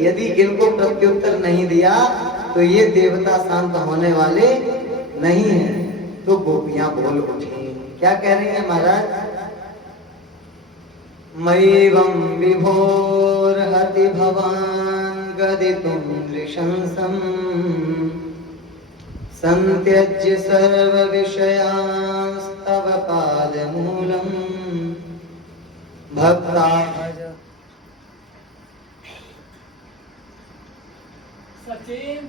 यदि इनको प्रत्युत्तर नहीं दिया तो ये देवता शांत होने वाले नहीं हैं। तो गोपियां बोल उठी, क्या कह रही हैं महाराज? मयैवं विभोर्हति भवान् गदितुं नृशंसम् संत्यज्य सर्वविषयांस्तव पादमूलम् भक्ता सचिन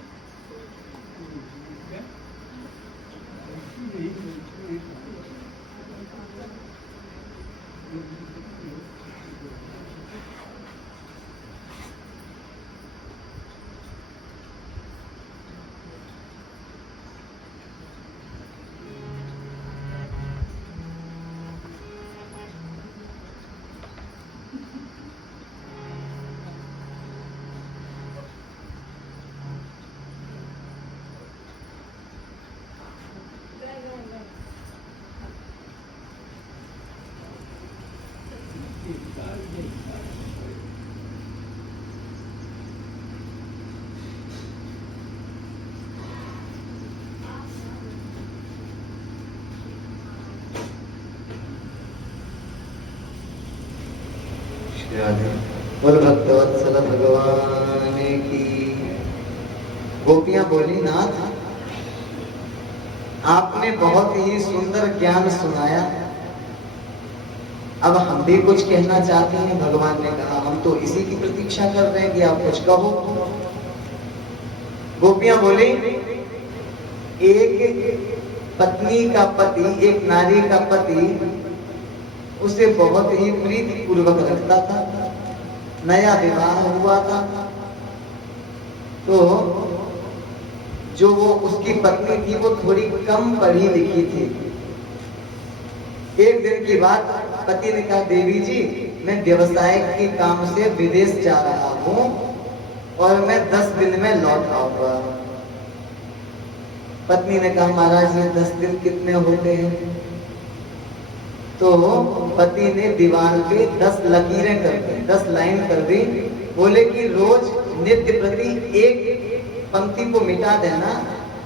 बोल भक्तवत्सल भगवान की। गोपियां बोली, नाथ आपने बहुत ही सुंदर ज्ञान सुनाया, अब हम भी कुछ कहना चाहते हैं। भगवान ने कहा, हम तो इसी की प्रतीक्षा कर रहे हैं कि आप कुछ कहो। गोपियां बोली, एक पत्नी का पति, एक नारी का पति उसे बहुत ही प्रीति पूर्वक रखता था, नया विवाह हुआ था, तो जो वो उसकी पत्नी थी वो थोड़ी कम पढ़ी लिखी थी। एक दिन की बात, पति ने कहा, देवी जी मैं व्यवसाय के काम से विदेश जा रहा हूँ और मैं 10 दिन में लौट आऊंगा। पत्नी ने कहा, महाराज ये 10 दिन कितने होते हैं? तो पति ने दीवार पे 10 लकीरें कर दी, 10 लाइन कर दी। बोले कि रोज नित्य प्रति एक पंक्ति को मिटा देना,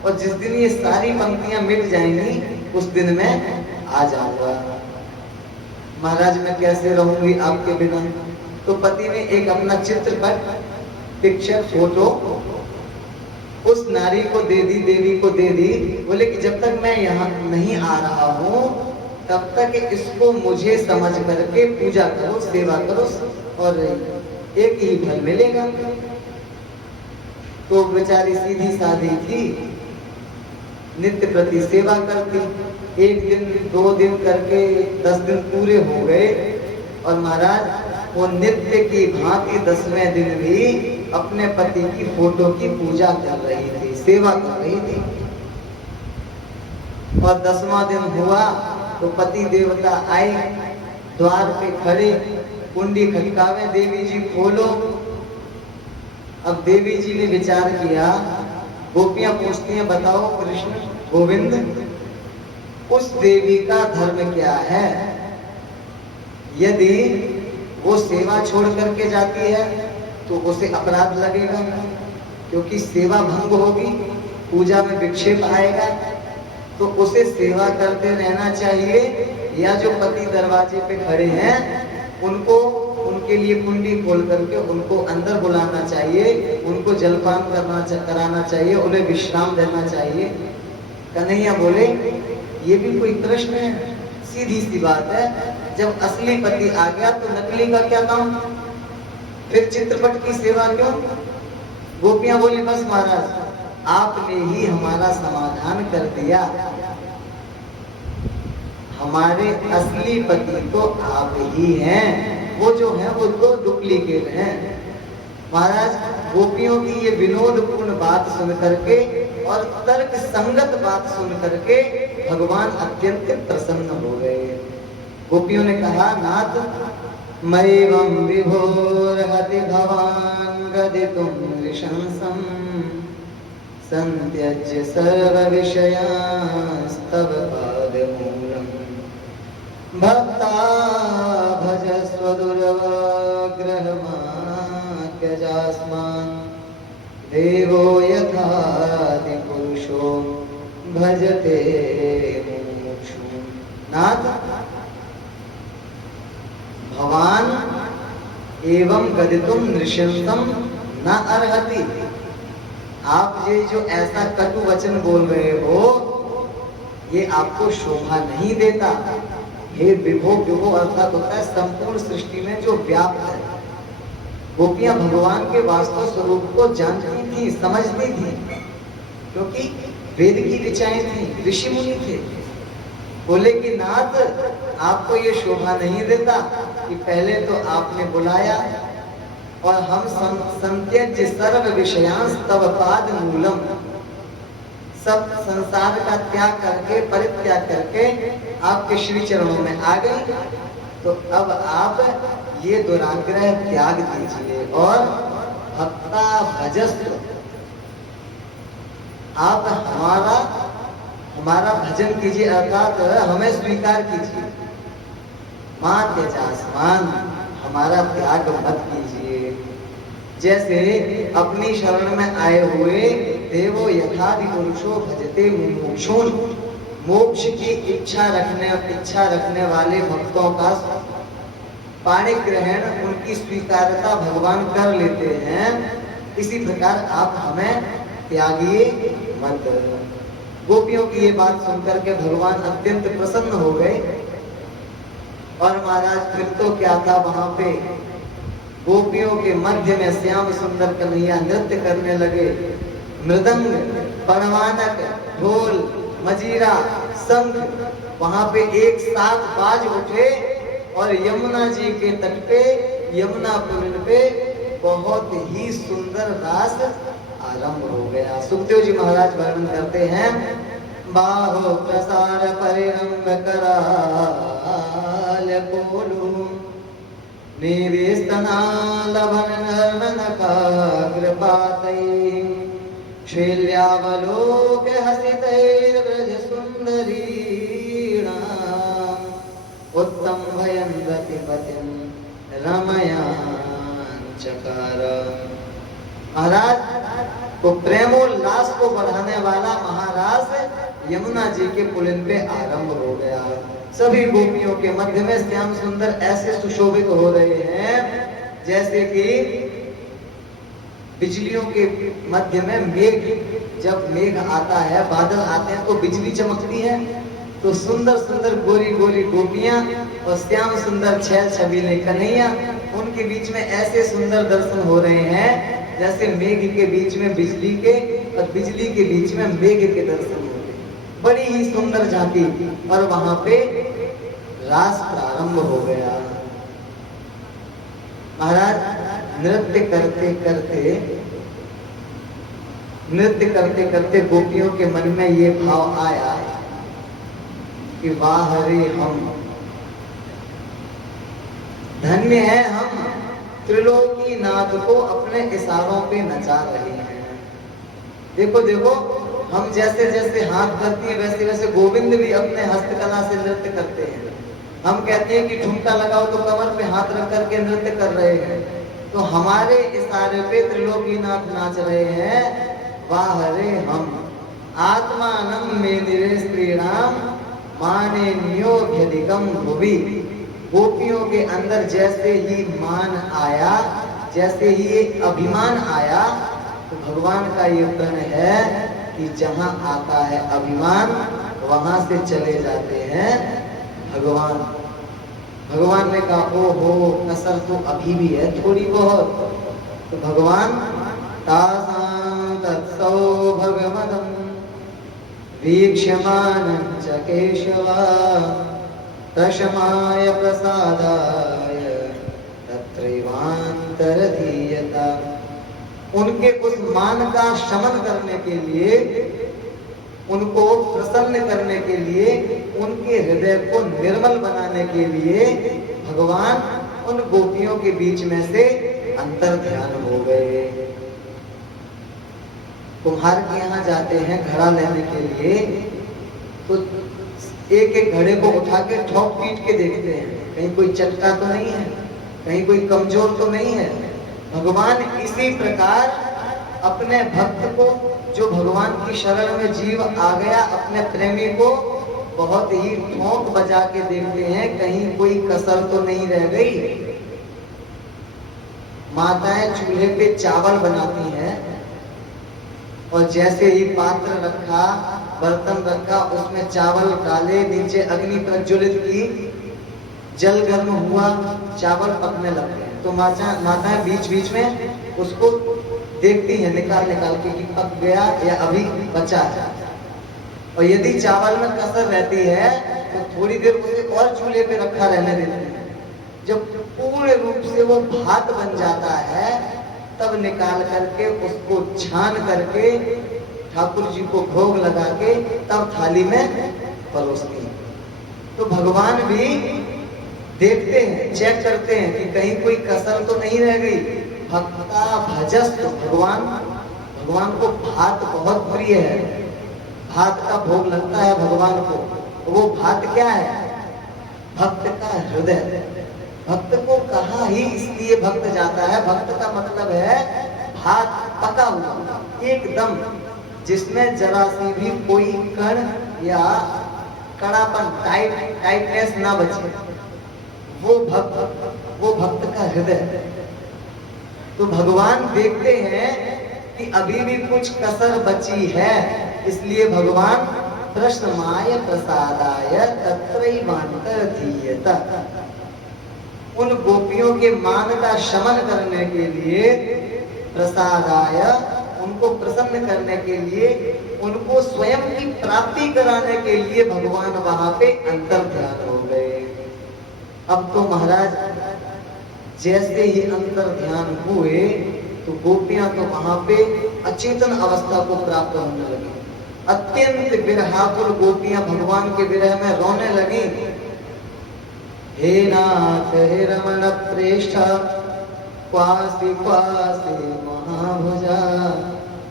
और जिस दिन ये सारी पंक्तियां मिट जाएंगी उस दिन मैं आ जाऊंगा। महाराज मैं कैसे रहूंगी आपके बिना? तो पति ने एक अपना चित्रपट, पिक्चर, फोटो उस नारी को दे दी, देवी को दे दी। बोले कि जब तक मैं यहाँ नहीं आ रहा हूँ तब तक इसको मुझे समझ करके पूजा करो, सेवा करो, और एक ही फल मिलेगा। तो बेचारी सीधी सादी थी, नित्य प्रति सेवा करती। 1 दिन 2 दिन करके 10 दिन पूरे हो गए, और महाराज वो नित्य की भांति 10वें दिन भी अपने पति की फोटो की पूजा कर रही थी, सेवा कर रही थी। और 10वां दिन हुआ तो पति देवता आए, द्वार पे खड़े, कुंडी खटकावे, देवी जी खोलो। अब देवी जी ने विचार किया, गोपियां पूछती हैं, बताओ कृष्ण गोविंद उस देवी का धर्म क्या है? यदि वो सेवा छोड़ करके जाती है तो उसे अपराध लगेगा, क्योंकि सेवा भंग होगी, पूजा में विक्षेप आएगा। तो उसे सेवा करते रहना चाहिए, या जो पति दरवाजे पे खड़े हैं उनको उनके लिए कुंडी खोल करके उनको अंदर बुलाना चाहिए, उनको जलपान कराना चाहिए, उन्हें विश्राम देना चाहिए। कन्हैया बोले, ये भी कोई प्रश्न है? सीधी सी बात है, जब असली पति आ गया तो नकली का क्या काम? फिर चित्रपट की सेवा क्यों? गोपियां बोली, बस महाराज आपने ही हमारा समाधान कर दिया, हमारे असली पति तो आप ही हैं, वो जो है वो तो डुप्लीकेट हैं। महाराज गोपियों की ये विनोदपूर्ण बात सुन करके और तर्क संगत बात सुन करके भगवान अत्यंत प्रसन्न हो गए। गोपियों ने कहा, नाथ मयैवं विभोर्हति भवान् गदितुं नृशंसम् संत्यज्य सर्वविषयांस्तव पादमूलम् भक्ता भजस्व दुर्वाग्रहमात्यर्थम् त्यजास्मान् देवो यथादि पुरुषो भजते मुमुक्षुं। नाथ, भवान एवं गदितुम नृशंसम न अर्हति। आप ये जो ऐसा कटु वचन बोल रहे हो, ये आपको शोभा नहीं देता। हे विभो, विभो अर्थात होता है संपूर्ण सृष्टि में जो व्याप्त है। गोपियां भगवान के वास्तव स्वरूप को जानती थी, समझती थी, क्योंकि वेद की ऋचाएं थी, ऋषि मुनि थे। बोले कि नाथ, आपको ये शोभा नहीं देता कि पहले तो आपने बुलाया और हम संत्यज्य सर्व विषयांस तव पाद मूलम, सब संसार का त्याग करके, परित्याग करके आपके श्री चरणों में आ गए। तो अब आप ये दुराग्रह त्याग दीजिए और भक्ता भजस्व, आप हमारा भजन कीजिए, अर्थात हमें स्वीकार कीजिए। मां त्यजास्मान, हमारा त्याग मत कीजिए। जैसे अपनी शरण में आए हुए देवो यथादि पुरुषो भजते मुमुक्षुन्, मोक्ष की इच्छा रखने वाले भक्तों का पाणि ग्रहण, उनकी स्वीकारता भगवान कर लेते हैं, इसी प्रकार आप हमें त्यागिए मत। गोपियों की ये बात सुनकर के भगवान अत्यंत प्रसन्न हो गए। और महाराज फिर तो क्या था, वहां पे गोपियों के मध्य में श्याम सुंदर कन्हैया नृत्य करने लगे। मृदंग, परवानक, ढोल, मजीरा, शंख वहां पे एक साथ बाज उठे और यमुना जी के तट पे, यमुना पुलिन पे बहुत ही सुंदर रास आरंभ हो गया। सुखदेव जी महाराज वर्णन करते हैं, बाहो प्रसार परिरंभ कराल कोलू, निवेस्तना लवन नर्मनकाग्रपातैः, शैल्यावलोक हसितैर्व्रज सुंदरीणाम्, उत्तम भयं रतिपतिं रमयाञ्चकार। महाराज तो प्रेमोल्लास को बढ़ाने वाला महाराज यमुना जी के पुलिन पे आरंभ हो गया। सभी गोपियों के मध्य में श्याम सुंदर ऐसे सुशोभित हो रहे हैं जैसे कि बिजलियों के मध्य में मेघ, जब मेघ आता है, बादल आते हैं तो बिजली चमकती है। तो सुंदर सुंदर गोरी गोरी गोपियां और श्याम सुंदर छैल छबीले कन्हैया, उनके बीच में ऐसे सुंदर दर्शन हो रहे हैं जैसे मेघ के बीच में बिजली के और बिजली के बीच में मेघ के दर्शन होते। बड़ी ही सुंदर झांकी। और वहां पे रास प्रारंभ हो गया। महाराज नृत्य करते करते गोपियों के मन में ये भाव आया कि वाह रे, हम धन्य है, हम त्रिलोकी नाथ को अपने इशारों पे नचा रहे हैं। देखो देखो, हम जैसे जैसे हाथ करती है वैसे वैसे गोविंद भी अपने हस्तकला से नृत्य करते हैं। हम कहते हैं कि ठुमका लगाओ तो कमर पे हाथ रख करके नृत्य कर रहे हैं। तो हमारे इशारे पे त्रिलोकी नाथ नाच रहे हैं। वाह रे, हम आत्मानम में निरे स्त्रीणाम माने नियोभ्यधिकम भुवि। गोपियों के अंदर जैसे ही मान आया, जैसे ही अभिमान आया, तो भगवान का ये प्रण है कि जहां आता है अभिमान वहां से चले जाते हैं भगवान। भगवान ने कहा ओ हो, कसर तो अभी भी है थोड़ी बहुत। तो भगवान तासां तत्सौ भगवदं वीक्ष्यमानं च केशवा तस्माय प्रसादाय तत्रैवान्तरधीयता। उनके उस मान का शमन करने के लिए, उनको प्रसन्न करने के लिए, उनके हृदय को निर्मल बनाने के लिए भगवान उन गोपियों के बीच में से अंतर ध्यान हो गए। कुम्हार के यहाँ जाते हैं घड़ा लेने के लिए, तो एक एक घड़े को उठा के ठोक पीट के देखते हैं कहीं कोई चटका तो नहीं है, कहीं कोई कमजोर तो नहीं है। भगवान इसी प्रकार अपने भक्त को, जो भगवान की शरण में जीव आ गया, अपने प्रेमी को बहुत ही ठोंक बजा के देखते हैं, कहीं कोई कसर तो नहीं रह गई। माताएं चूल्हे पे चावल बनाती हैं और जैसे ही पात्र रखा, बर्तन रखा, उसमें चावल डाले, नीचे अग्नि प्रज्वलित की, जल गर्म हुआ, चावल पकने लगते हैं। तो माताएं बीच बीच में उसको देखती हैं, निकाल निकाल के कि पक गया या अभी बचा है। और यदि चावल में कसर रहती है तो थोड़ी देर उसे और चूल्हे पे रखा रहने देते हैं। जब पूर्ण रूप से वो भात बन जाता है तब निकाल करके उसको छान करके ठाकुर जी को भोग लगा के तब थाली में परोसती है। तो भगवान भी देखते हैं, चेक करते हैं कि कहीं कोई कसर तो नहीं रह गई। भक्ता भजस, तो भगवान को भात बहुत प्रिय है। भात का भोग लगता है भगवान को। वो भात क्या है? भक्त का हृदय। भक्त को कहा ही इसलिए भक्त जाता है, भक्त का मतलब है भात पका हुआ एकदम, जिसमें जरा सी भी कोई कण या कड़ापन, टाइटनेस ना बचे, वो भक्त का हृदय। तो भगवान देखते हैं कि अभी भी कुछ कसर बची है, इसलिए भगवान प्रश्नमाय प्रसादाय तत्रैवान्तर्धीयत, उन गोपियों के मान का शमन करने के लिए, प्रसादाय, उनको प्रसन्न करने के लिए, उनको स्वयं की प्राप्ति कराने के लिए भगवान वहां पे अंतर ध्यान हो गए। अब तो महाराज जैसे ही अंतर ध्यान हुए तो गोपियां तो वहां पे अचेतन अवस्था को प्राप्त होने लगी। अत्यंत विरहाकुल गोपियां भगवान के विरह में रोने लगी। हे नाथ हे रमण प्रेष्ठ क्वासी क्वासी महाभुजा,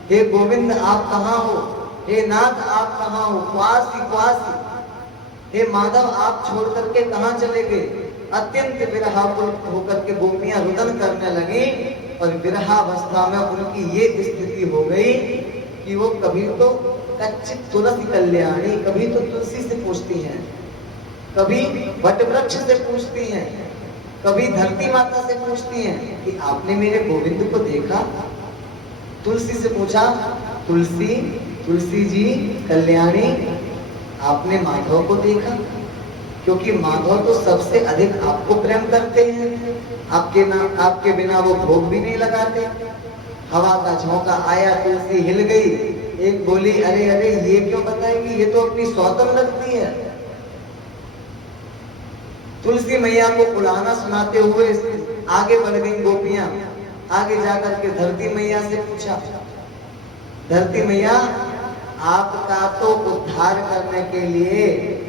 हे गोविंद आप कहाँ हो? हे नाथ आप कहाँ हो? क्वासी क्वासी, हे माधव आप छोड़ करके कहाँ चले गए? अत्यंत विरहाकुल होकर के गोपियां रुदन करने लगी और विरहावस्था में उनकी ये स्थिति हो गई कि वो कभी तो कच्चित तुलसी कल्याणी, कभी तो तुलसी से पूछती हैं, कभी वट वृक्ष से पूछती हैं, कभी धरती माता से पूछती हैं कि आपने मेरे गोविंद को देखा? तुलसी से पूछा, तुलसी तुलसी जी कल्याणी आपने माधव को देखा? क्योंकि माधव तो सबसे अधिक आपको प्रेम करते हैं, आपके बिना वो भोग भी नहीं लगाते। हवा का झोंका आया, तुलसी हिल गई, एक बोली अरे अरे ये क्यों बताएगी, ये तो अपनी सौतन लगती है। तुलसी मैया को उलाहना सुनाते हुए आगे बढ़ गई गोपियां। आगे जाकर के धरती मैया से पूछा, धरती मैया आपका तो उद्धार करने के लिए,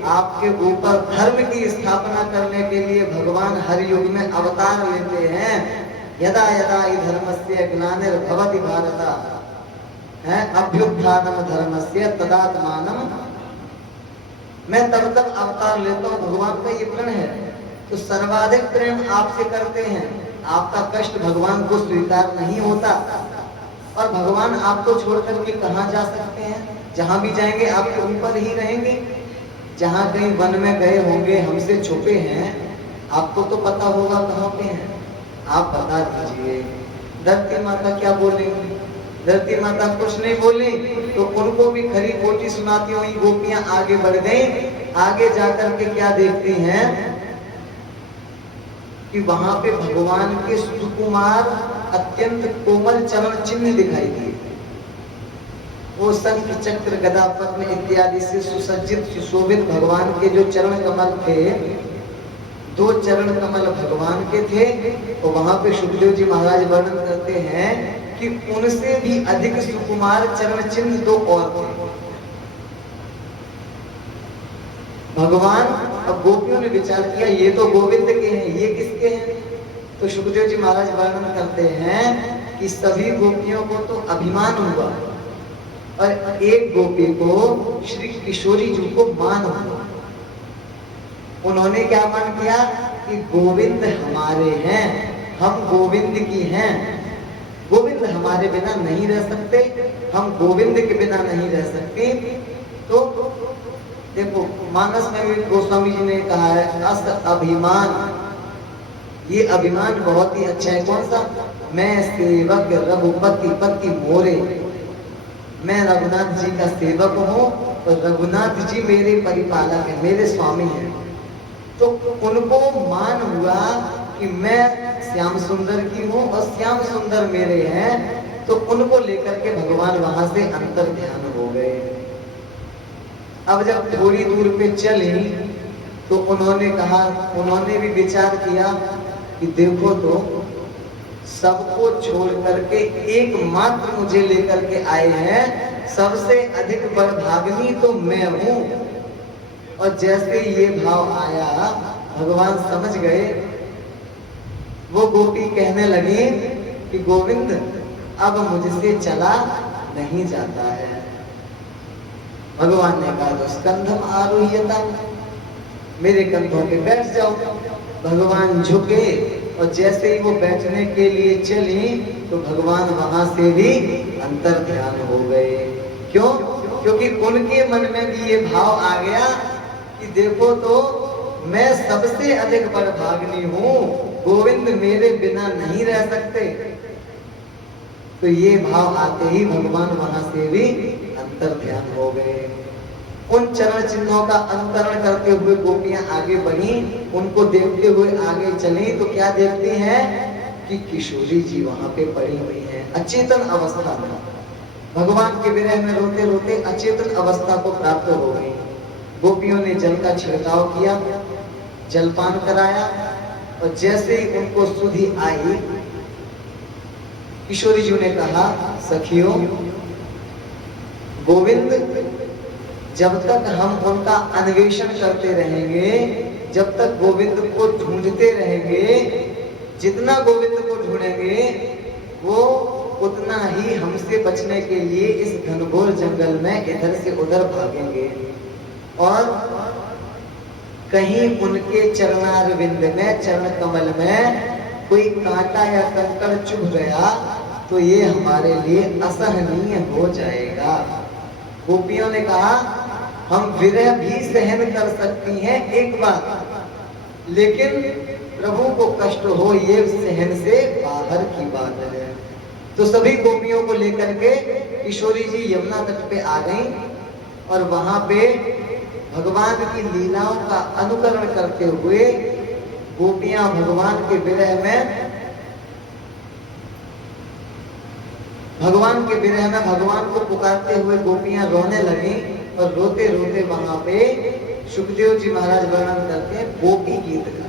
आपके ऊपर धर्म की स्थापना करने के लिए भगवान हर युग में अवतार लेते हैं। यदा यदा हि धर्मस्य ग्लानिर्भवति भारत, है अभ्युत्थानम धर्मस्य तदात्मानम, मैं तब तक अवतार लेता हूँ, भगवान का ये प्रण है। तो सर्वाधिक प्रेम आपसे करते हैं, आपका कष्ट भगवान को स्वीकार नहीं होता, और भगवान आपको छोड़ करके कहाँ जा सकते हैं? जहां भी जाएंगे आपके ऊपर ही रहेंगे। जहां कहीं वन में गए होंगे, हमसे छुपे हैं, आपको तो पता होगा कहाँ पे हैं, आप बता दीजिए। धरती माता क्या बोलेंगी? धरती माता कुछ नहीं बोली, तो उनको भी खरी खोटी सुनाती हुई गोपियां आगे बढ़ गई। आगे जाकर के क्या देखती हैं कि वहां पे भगवान के सुकुमार अत्यंत कोमल चरण चिन्ह दिखाई दिए। वो शंख चक्र गदा पद्म इत्यादि से सुसज्जित सुशोभित भगवान के जो चरण कमल थे, 2 चरण कमल भगवान के थे। तो वहां पे सुखदेव जी महाराज वर्णन करते हैं कि उनसे भी अधिक सुकुमार चरण चिन्ह 2 और थे। भगवान, अब गोपियों ने विचार किया ये तो गोविंद के हैं, ये किसके हैं? तो सुखदेव जी महाराज वर्णन करते हैं कि सभी गोपियों को तो अभिमान हुआ और एक गोपी को श्री किशोरी जी को मान हुआ। उन्होंने क्या मन किया कि गोविंद हमारे हैं, हम गोविंद की हैं। गोविंद हमारे बिना नहीं रह सकते, हम गोविंद के बिना नहीं रह सकते। तो देखो मानस में भी गोस्वामी जी ने कहा है अस अभिमान, ये अभिमान बहुत ही अच्छा है। कौन सा? मैं सेवक रघुपति पति मोरे, मैं रघुनाथ जी का सेवक हूँ और रघुनाथ जी मेरे परिपालक हैं, मेरे स्वामी हैं। तो उनको मान हुआ कि मैं श्याम सुंदर की हूँ और श्याम सुंदर मेरे हैं, तो उनको लेकर के भगवान वहां से अंतर ध्यान हो गए। अब जब थोड़ी दूर पे चली तो उन्होंने कहा, उन्होंने भी विचार किया कि देखो तो सबको छोड़ करके एकमात्र मुझे लेकर के आए हैं, सबसे अधिक बड़भागिनी तो मैं हूं। और जैसे ये भाव आया भगवान समझ गए। वो गोपी कहने लगी कि गोविंद अब मुझसे चला नहीं जाता है। भगवान ने कहा तो स्कंधम आरोह्यता, मेरे कंधों पे बैठ जाओ। भगवान झुके और जैसे ही वो बैठने के लिए चली तो भगवान वहां से भी अंतर ध्यान हो गए। क्यों? क्योंकि उनके मन में भी ये भाव आ गया कि देखो तो मैं सबसे अधिक बड़भागिनी हूँ, गोविंद मेरे बिना नहीं रह सकते। तो ये भाव आते ही भगवान वहां से भी अंतर ध्यान हो गए। उन चरण चिन्हों का अनुकरण करते हुए गोपियां आगे बढ़ी, उनको देखते हुए आगे चली तो क्या देखती हैं कि किशोरी जी वहां पे पड़ी हुई हैं अचेतन अवस्था में। भगवान के विरह में रोते रोते अचेतन अवस्था को प्राप्त हो गई। गोपियों ने जल का छिड़काव किया, जलपान कराया और जैसे ही उनको सुधि आई, किशोरी जी ने कहा सखियों, गोविंद जब तक हम उनका अन्वेषण करते रहेंगे, जब तक गोविंद को ढूंढते रहेंगे, जितना गोविंद को ढूंढेंगे वो उतना ही हमसे बचने के लिए इस घनघोर जंगल में इधर से उधर भागेंगे। और कहीं उनके चरणारविंद में, चरण कमल में कोई कांटा या कंकड़ चुभ गया तो ये हमारे लिए असहनीय हो जाएगा। गोपियों ने कहा हम विरह भी सहन कर सकती हैं एक बार, लेकिन प्रभु को कष्ट हो ये सहन से बाहर की बात है। तो सभी गोपियों को लेकर के किशोरी जी यमुना तट पे आ गईं और वहां पे भगवान की लीलाओं का अनुकरण करते हुए गोपियां भगवान के विरह में भगवान को पुकारते हुए गोपियां रोने लगी। और रोते रोते वहां पे सुखदेव जी महाराज वर्णन करते हैं गोपी गीत का।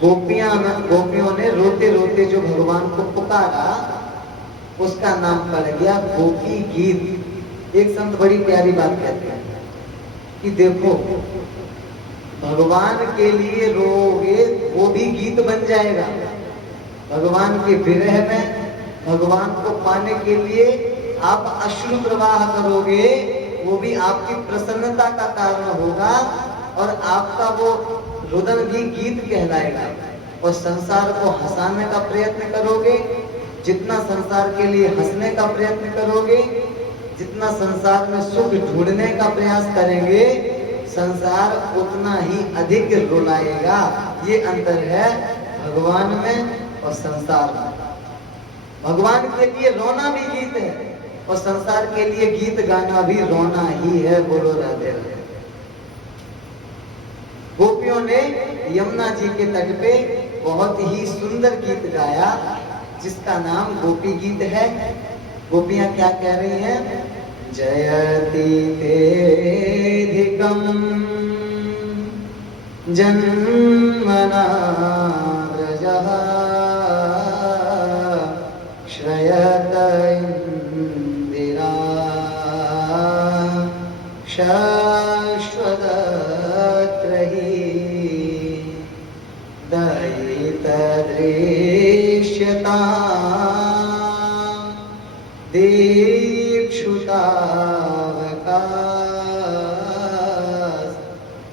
गोपियों ने रोते रोते जो भगवान को पुकारा उसका नाम पड़ गया गोपी गीत। एक संत बड़ी प्यारी बात कहते हैं कि देखो भगवान के लिए रोगे वो भी गीत बन जाएगा, भगवान के विरह में भगवान को पाने के लिए आप अश्रु प्रवाह करोगे, वो भी आपकी प्रसन्नता का कारण होगा और आपका वो रुदन भी गीत कहलाएगा। और संसार को हंसाने का प्रयत्न करोगे, जितना संसार के लिए हंसने का प्रयत्न करोगे, जितना संसार में सुख ढूंढने का प्रयास करेंगे, संसार उतना ही अधिक रुलाएगा। ये अंतर है भगवान में और संसार में। भगवान के लिए रोना भी गीत है और संसार के लिए गीत गाना भी रोना ही है। बोलो राधे राधे। गोपियों ने यमुना जी के तट पे बहुत ही सुंदर गीत गाया जिसका नाम गोपी गीत है। गोपियां क्या कह रही हैं? जयति तेधिकं जन्मना व्रजः श्रयत इंदिरा शाश्वतत्रयी दयितदृश्यता दीक्षुतावकाश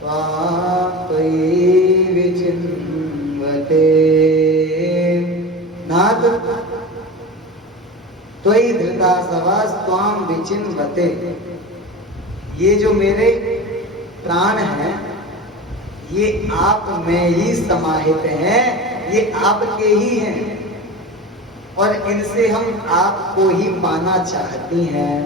त्वां विचिन्वते नाथ त्वयि धृतासवस त्वाम विचिन्वते। ये जो मेरे प्राण हैं ये आप में ही समाहित हैं, ये आपके ही हैं और इनसे हम आपको ही पाना चाहती हैं।